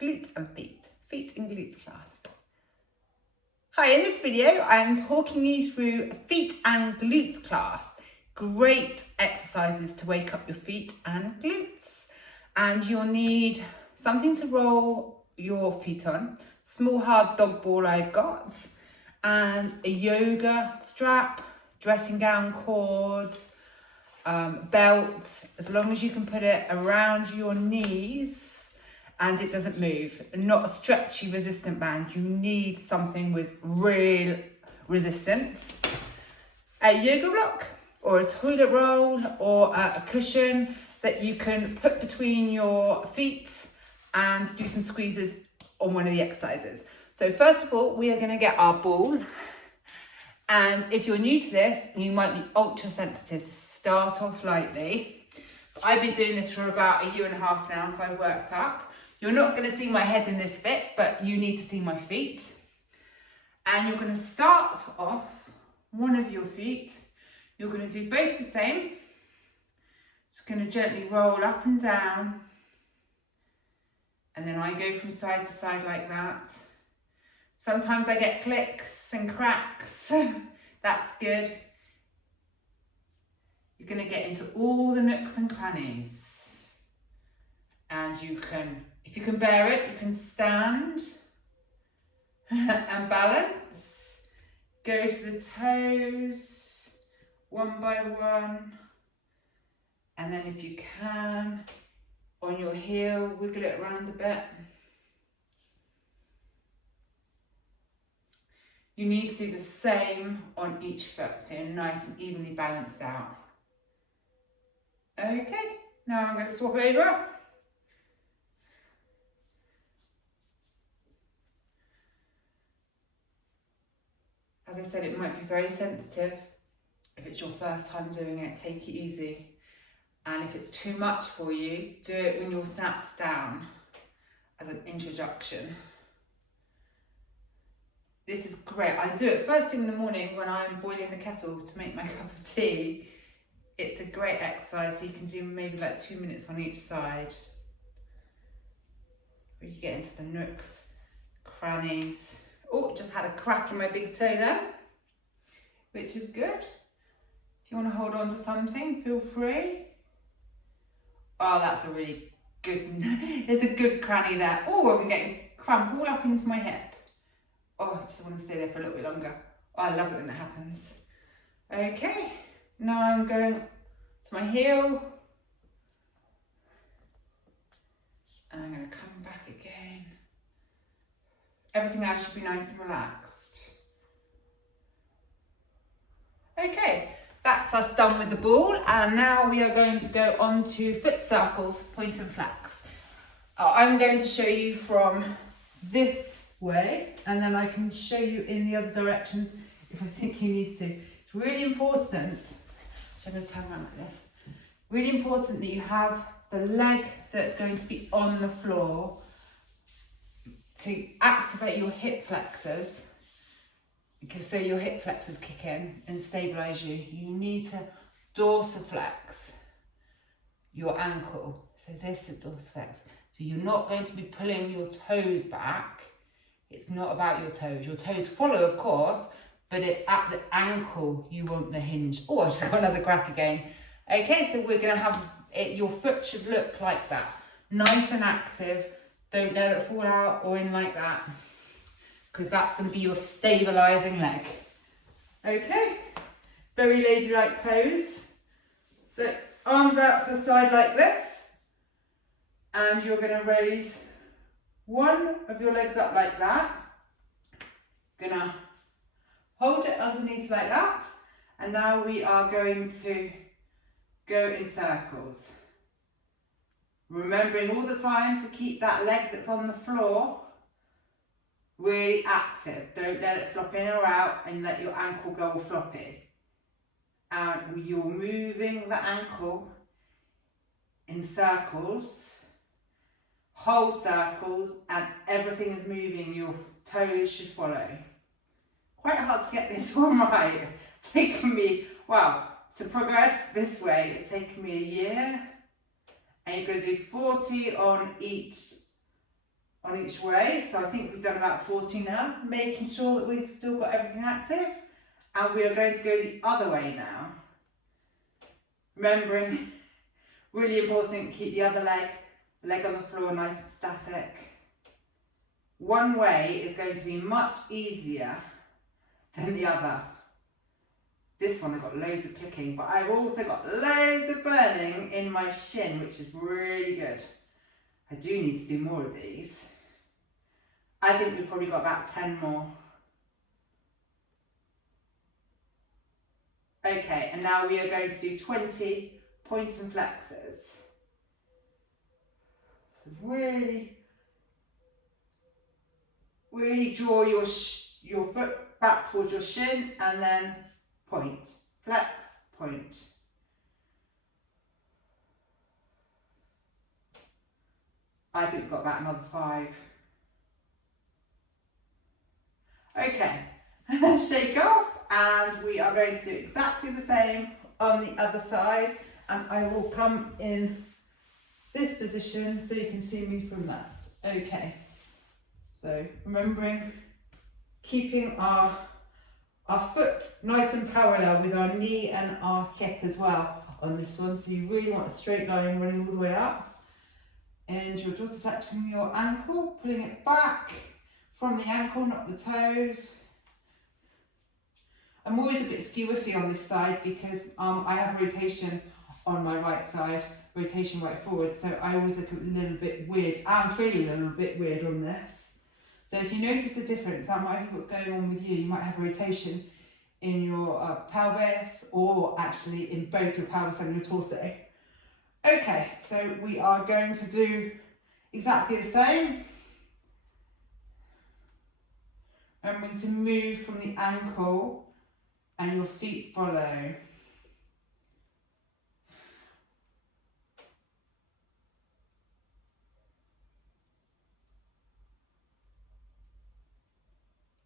glutes and feet and glutes class. Hi, in this video I'm talking you through feet and glutes class. Great exercises to wake up your feet and glutes. And you'll need something to roll your feet on, small hard dog ball I've got, and a yoga strap, dressing gown cords, belt, as long as you can put it around your knees and it doesn't move. Not a stretchy resistant band. You need something with real resistance. A yoga block or a toilet roll or a cushion that you can put between your feet and do some squeezes on one of the exercises. So first of all, we are going to get our ball. And if you're new to this, you might be ultra sensitive, so start off lightly. I've been doing this for about 1.5 years now, so I've worked up. You're not going to see my head in this bit, but you need to see my feet. And you're going to start off one of your feet. You're going to do both the same. Just going to gently roll up and down. And then I go from side to side like that. Sometimes I get clicks and cracks. That's good. You're going to get into all the nooks and crannies. And you can, if you can bear it, you can stand and balance. Go to the toes, one by one. And then if you can, on your heel, wiggle it around a bit. You need to do the same on each foot, so you're nice and evenly balanced out. Okay, now I'm going to swap over. As I said, it might be very sensitive. If it's your first time doing it, take it easy. And if it's too much for you, do it when you're sat down as an introduction. This is great. I do it first thing in the morning when I'm boiling the kettle to make my cup of tea. It's a great exercise. So you can do maybe like 2 minutes on each side. Really get into the nooks, crannies. Oh, just had a crack in my big toe there, which is good. If you want to hold on to something, feel free. Oh, that's a really good, there's a good cranny there. Oh, I'm getting cramp all up into my hip. Oh, I just want to stay there for a little bit longer. Oh, I love it when that happens. Okay, now I'm going to my heel. And I'm going to come back again. Everything else should be nice and relaxed. Okay, that's us done with the ball. And now we are going to go on to foot circles, point and flex. I'm going to show you from this way, and then I can show you in the other directions if I think you need to. It's really important, I'm going to turn around like this, really important that you have the leg that's going to be on the floor to activate your hip flexors, because so your hip flexors kick in and stabilize you. You need to dorsiflex your ankle. So this is dorsiflex. So you're not going to be pulling your toes back. It's not about your toes. Your toes follow, of course, but it's at the ankle you want the hinge. Oh, I just got another crack again. Okay, so we're going to have it, your foot should look like that. Nice and active. Don't let it fall out or in like that, because that's going to be your stabilizing leg. Okay, very ladylike pose. So arms out to the side like this, and you're going to raise one of your legs up like that. Gonna hold it underneath like that, and now we are going to go in circles. Remembering all the time to keep that leg that's on the floor really active. Don't let it flop in or out and let your ankle go all floppy. And you're moving the ankle in circles, whole circles, and everything is moving. Your toes should follow. Quite hard to get this one right. It's taken me, wow, to progress this way, it's taken me 1 year. And you're going to do 40 on each on each way. So I think we've done about 40 now, making sure that we've still got everything active. And we are going to go the other way now. Remembering, really important, keep the other leg on the floor nice and static. One way is going to be much easier than the other. This one I've got loads of clicking, but I've also got loads of burning in my shin, which is really good. I do need to do more of these. I think we've probably got about 10 more. Okay, and now we are going to do 20 point and flexes. So really draw your foot back towards your shin and then point, flex, point. I think we've got about another 5. Okay, shake off, and we are going to do exactly the same on the other side, and I will come in this position so you can see me from that. Okay, so remembering keeping our foot nice and parallel with our knee and our hip as well on this one, so you really want a straight line running all the way up. And you're just flexing your ankle, pulling it back from the ankle, not the toes. I'm always a bit skew-iffy on this side because I have rotation on my right side, rotation right forward, so I always look a little bit weird. I'm feeling a little bit weird on this. So if you notice a difference, that might be what's going on with you. You might have rotation in your pelvis, or actually in both your pelvis and your torso. Okay, so we are going to do exactly the same. Remembering to move from the ankle and your feet follow.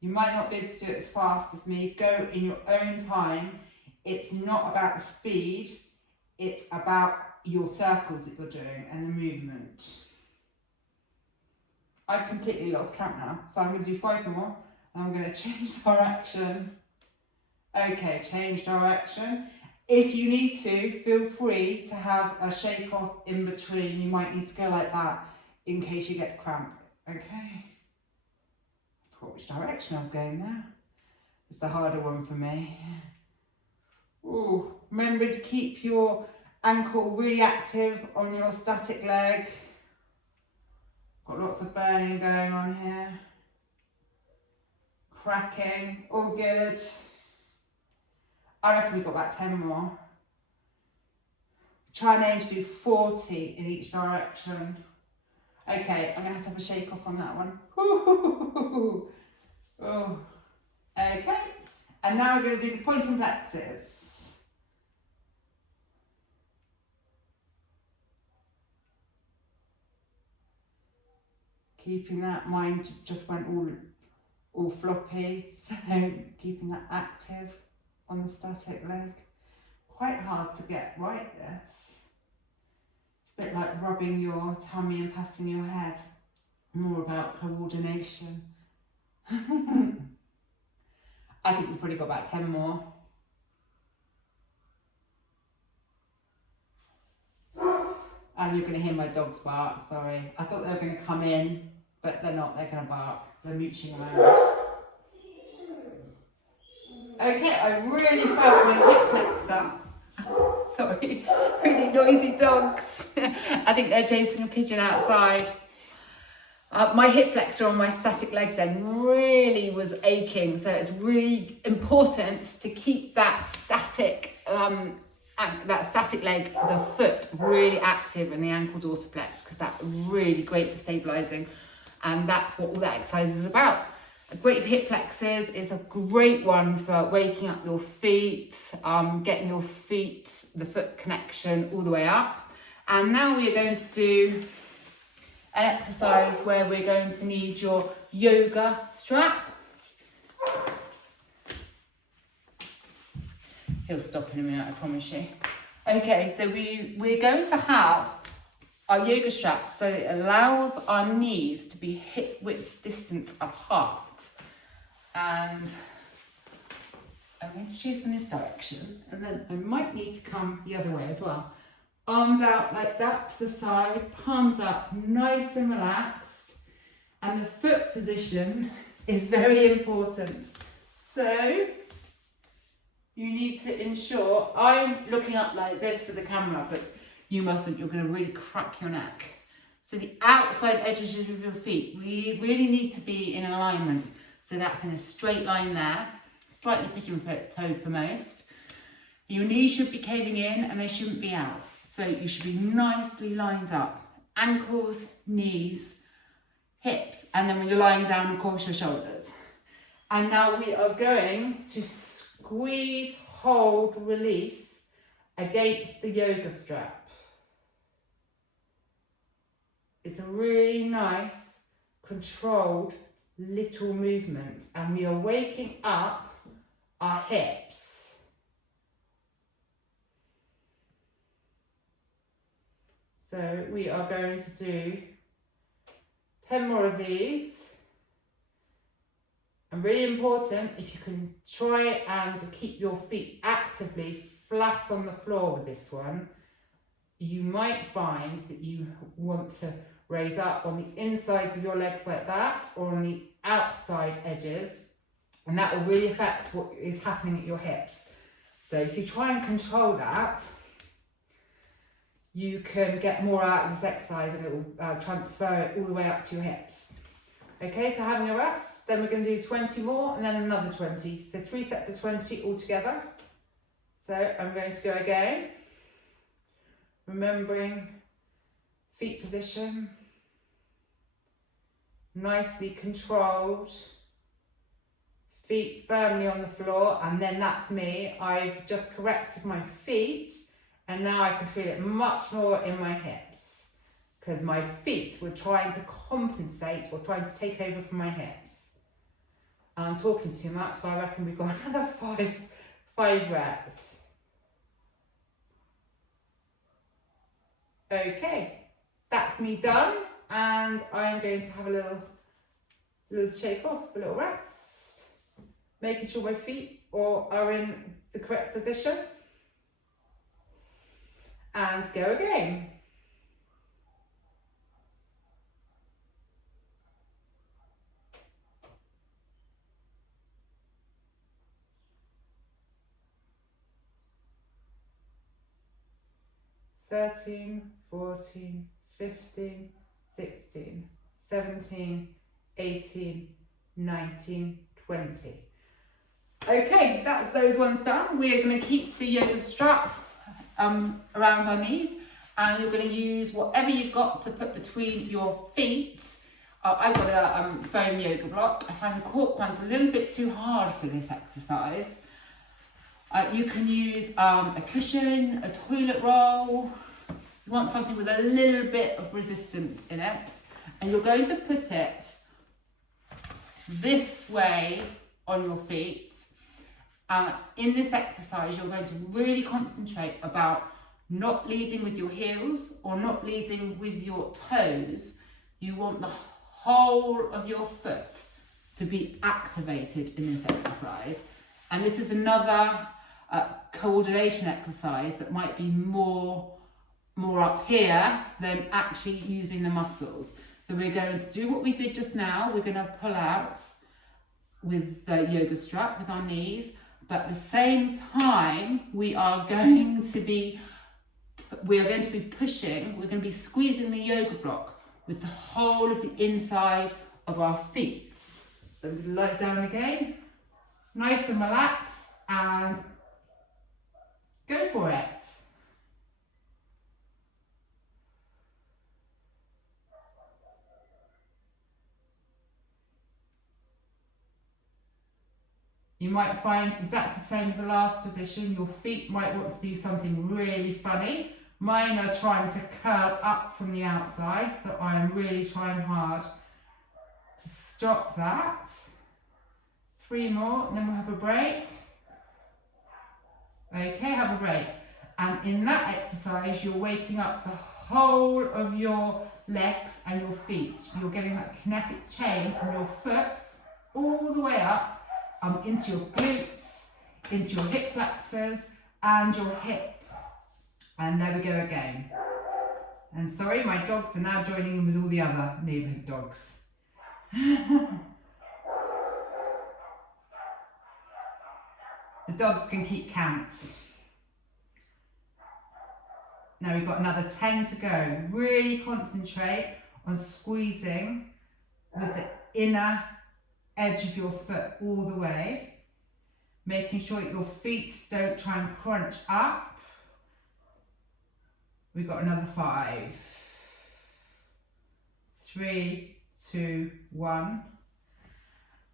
You might not be able to do it as fast as me. Go in your own time. It's not about the speed, it's about your circles that you're doing and the movement. I've completely lost count now, so I'm going to do 5 more and I'm going to change direction. Okay, change direction. If you need to, feel free to have a shake off in between. You might need to go like that in case you get cramp. Okay. I forgot which direction I was going now. It's the harder one for me. Ooh, remember to keep your ankle really active on your static leg. Got lots of burning going on here. Cracking, all good. I reckon we've got about 10 more. Try and aim to do 40 in each direction. Okay, I'm going to have a shake off on that one. Oh. Okay, and now we're going to do the point and flexes. Keeping that, mine just went all floppy, so keeping that active on the static leg. Quite hard to get right, this. It's a bit like rubbing your tummy and patting your head. More about coordination. I think we've probably got about 10 more. And you're going to hear my dogs bark, sorry. I thought they were going to come in, but they're not, they're going to bark. They're mooching around. Okay, I really felt my hip flexor. Sorry, really noisy dogs. I think they're chasing a pigeon outside. My hip flexor on my static leg then really was aching, so it's really important to keep that static leg, the foot, really active and the ankle dorsiflex, because that's really great for stabilising, and that's what all that exercise is about. Great for hip flexors. Is a great one for waking up your feet, getting your feet, the foot connection all the way up. And now we are going to do an exercise where we're going to need your yoga strap. He'll stop in a minute, I promise you. Okay, so we're going to have our yoga strap so it allows our knees to be hip width distance apart. And I'm going to shoot from this direction, and then I might need to come the other way as well. Arms out like that to the side, palms up, nice and relaxed. And the foot position is very important. So you need to ensure, I'm looking up like this for the camera, but you mustn't, you're going to really crack your neck. So the outside edges of your feet, we really need to be in alignment. So that's in a straight line there, slightly pigeon-toed for most. Your knees should be caving in and they shouldn't be out. So you should be nicely lined up. Ankles, knees, hips, and then when you're lying down, of course, your shoulders. And now we are going to squeeze, hold, release against the yoga strap. It's a really nice, controlled little movement, and we are waking up our hips. So we are going to do 10 more of these. And really important, if you can try and keep your feet actively flat on the floor with this one, you might find that you want to raise up on the insides of your legs like that, or on the outside edges, and that will really affect what is happening at your hips. So if you try and control that, you can get more out of this exercise, and it will transfer it all the way up to your hips. Okay, so having a rest, then we're going to do 20 more and then another 20. So 3 sets of 20 altogether. So I'm going to go again. Remembering feet position, nicely controlled, feet firmly on the floor, and then that's me. I've just corrected my feet, and now I can feel it much more in my hips, because my feet were trying to compensate or trying to take over from my hips. And I'm talking too much, so I reckon we've got another five reps. Okay, that's me done, and I'm going to have a little shake off, a little rest, making sure my feet are in the correct position, and go again. Thirteen, 14, 15, 16, 17, 18, 19, 20. Okay, that's those ones done. We are going to keep the yoga strap around our knees, and you're going to use whatever you've got to put between your feet. I've got a foam yoga block. I find the cork one's a little bit too hard for this exercise. You can use a cushion, a toilet roll. You want something with a little bit of resistance in it, and you're going to put it this way on your feet. In this exercise, you're going to really concentrate about not leading with your heels or not leading with your toes. You want the whole of your foot to be activated in this exercise. And this is another coordination exercise that might be more up here than actually using the muscles. So we're going to do what we did just now. We're going to pull out with the yoga strap with our knees, but at the same time we are going to be pushing, we're going to be squeezing the yoga block with the whole of the inside of our feet. So we lie down again, nice and relaxed, and go for it. You might find exactly the same as the last position. Your feet might want to do something really funny. Mine are trying to curl up from the outside, so I'm really trying hard to stop that. 3 more, and then we'll have a break. Okay, have a break. And in that exercise, you're waking up the whole of your legs and your feet. You're getting that kinetic chain from your foot all the way up into your glutes, into your hip flexors and your hip. And there we go again. And sorry, my dogs are now joining in with all the other neighbourhood dogs. The dogs can keep count. Now we've got another 10 to go. Really concentrate on squeezing with the inner edge of your foot all the way. Making sure that your feet don't try and crunch up. We've got another 5. 3, 2, 1.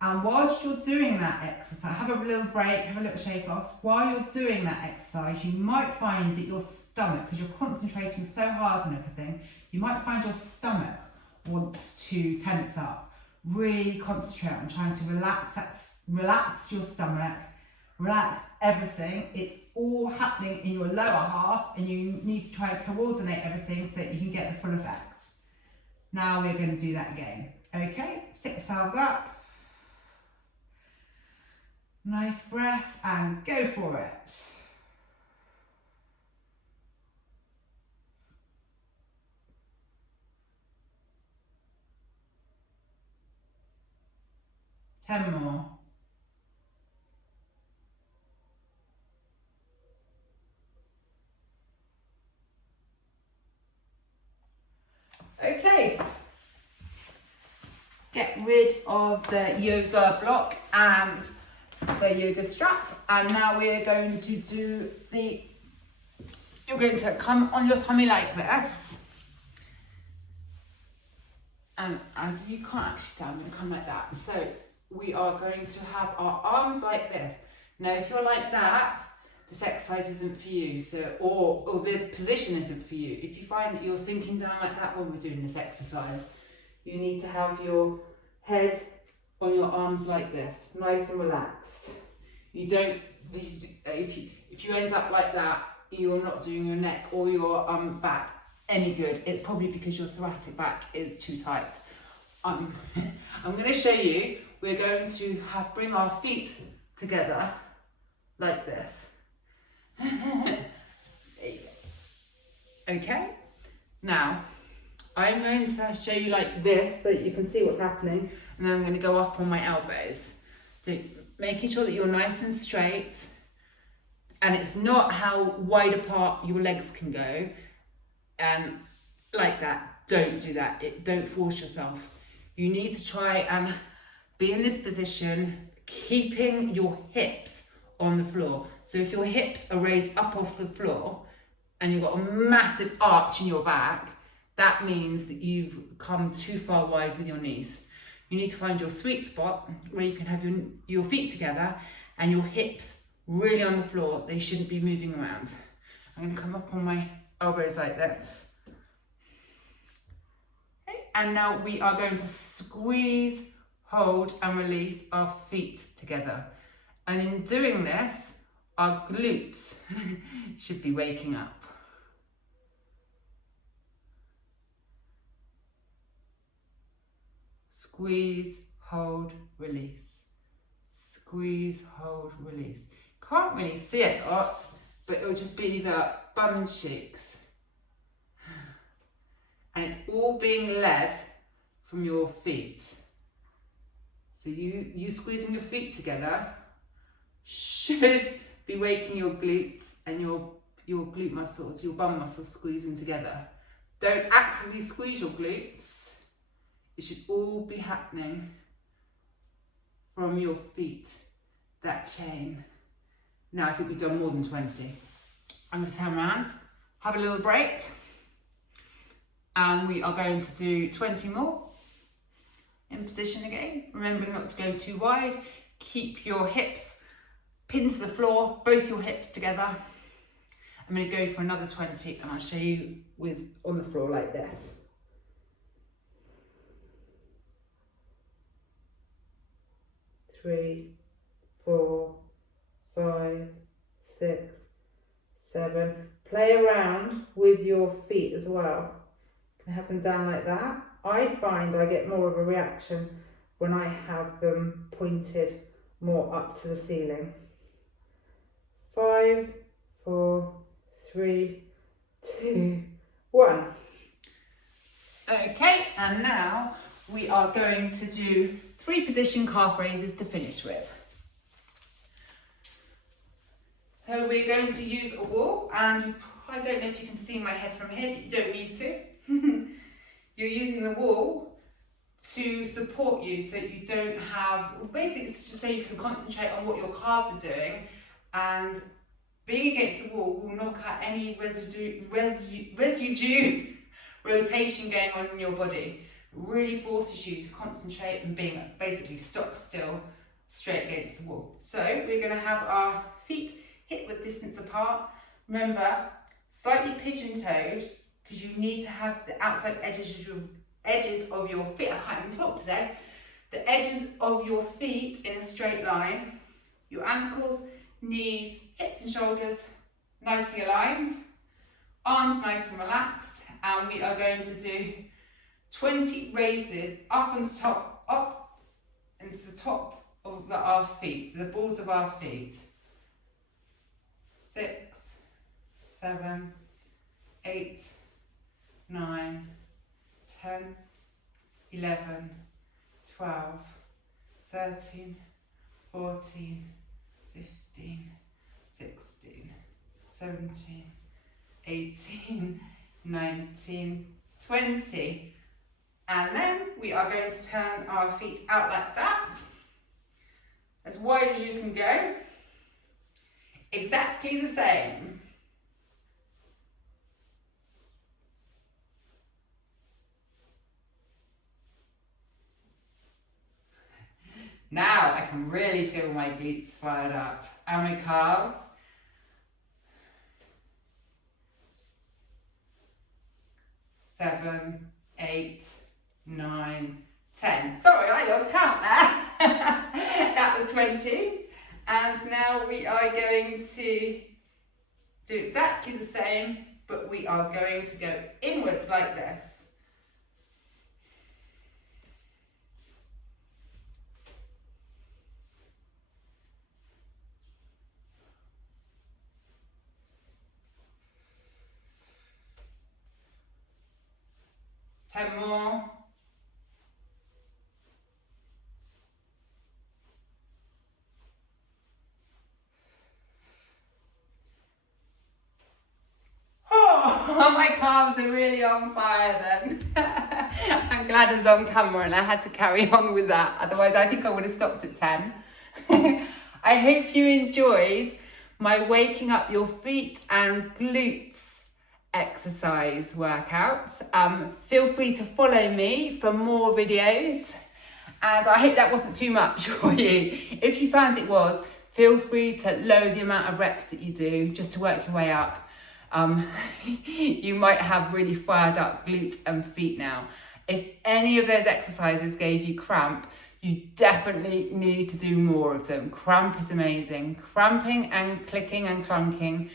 And whilst you're doing that exercise, have a little break, have a little shake off. While you're doing that exercise, you might find that your stomach, because you're concentrating so hard on everything, you might find your stomach wants to tense up. Really concentrate on trying to relax your stomach, relax everything. It's all happening in your lower half and you need to try and coordinate everything so that you can get the full effects. Now we're going to do that again. Okay, sit yourselves up. Nice breath and go for it. Ten more. Okay. Get rid of the yoga block and the yoga strap, and now we're going to do you're going to come on your tummy like this, and you can't actually stand, I'm going to come like that. So we are going to have our arms like this. Now if you're like that, this exercise isn't for you, so or the position isn't for you. If you find that you're sinking down like that when we're doing this exercise, you need to have your head on your arms like this, nice and relaxed. You don't, if you end up like that, you're not doing your neck or your back any good. It's probably because your thoracic back is too tight. I'm going to show you. We're going to bring our feet together like this. Okay, now I'm going to show you like this so that you can see what's happening, and then I'm going to go up on my elbows. So making sure that you're nice and straight, and it's not how wide apart your legs can go, and like that. Don't do that. Don't force yourself. You need to try and be in this position, keeping your hips on the floor. So if your hips are raised up off the floor and you've got a massive arch in your back, that means that you've come too far wide with your knees. You need to find your sweet spot where you can have your feet together and your hips really on the floor. They shouldn't be moving around. I'm going to come up on my elbows like this. Okay, and now we are going to squeeze, hold and release our feet together. And in doing this, our glutes should be waking up. Squeeze, hold, release. Squeeze, hold, release. Can't really see it a lot, but it'll just be the bum cheeks. And it's all being led from your feet. So you squeezing your feet together should be waking your glutes and your glute muscles, your bum muscles squeezing together. Don't actively squeeze your glutes. It should all be happening from your feet, that chain. Now I think we've done more than 20. I'm going to turn around, have a little break, and we are going to do 20 more. In position again, remembering not to go too wide. Keep your hips pinned to the floor, both your hips together. I'm going to go for another 20 and I'll show you on the floor like this. 3, 4, 5, 6, 7. Play around with your feet as well. You can have them down like that. I find I get more of a reaction when I have them pointed more up to the ceiling. 5, 4, 3, 2, 1. Okay, and now we are going to do 3 position calf raises to finish with. So we're going to use a wall, and I don't know if you can see my head from here, but you don't need to. You're using the wall to support you so you don't have, basically it's just so you can concentrate on what your calves are doing, and being against the wall will knock out any residue rotation going on in your body. It really forces you to concentrate and being basically stock still straight against the wall. So we're going to have our feet hip-width distance apart. Remember, slightly pigeon-toed, because you need to have the outside edges of your feet. I can't even talk today. The edges of your feet in a straight line. Your ankles, knees, hips and shoulders nicely aligned. Arms nice and relaxed. And we are going to do 20 raises up into the top of our feet, so the balls of our feet. 6, 7, 8, 9, 10, 11, 12, 13, 14, 15, 16, 17, 18, 19, 20. And then we are going to turn our feet out like that, as wide as you can go. Exactly the same. Now I can really feel my glutes fired up. And my calves. 7, 8, 9, 10. Sorry, I lost count there. That was 20. And now we are going to do exactly the same, but we are going to go inwards like this. Ten more. Oh, my calves are really on fire then. I'm glad it's on camera and I had to carry on with that. Otherwise, I think I would have stopped at 10. I hope you enjoyed my waking up your feet and glutes exercise workout. Feel free to follow me for more videos, and I hope that wasn't too much for you. If you found it was, feel free to lower the amount of reps that you do just to work your way up. You might have really fired up glutes and feet now. If any of those exercises gave you cramp, you definitely need to do more of them. Cramp is amazing. Cramping and clicking and clunking,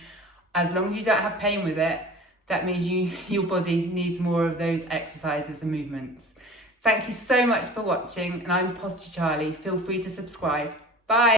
as long as you don't have pain with it, that means your body needs more of those exercises and movements. Thank you so much for watching, and I'm Posture Charlie. Feel free to subscribe. Bye.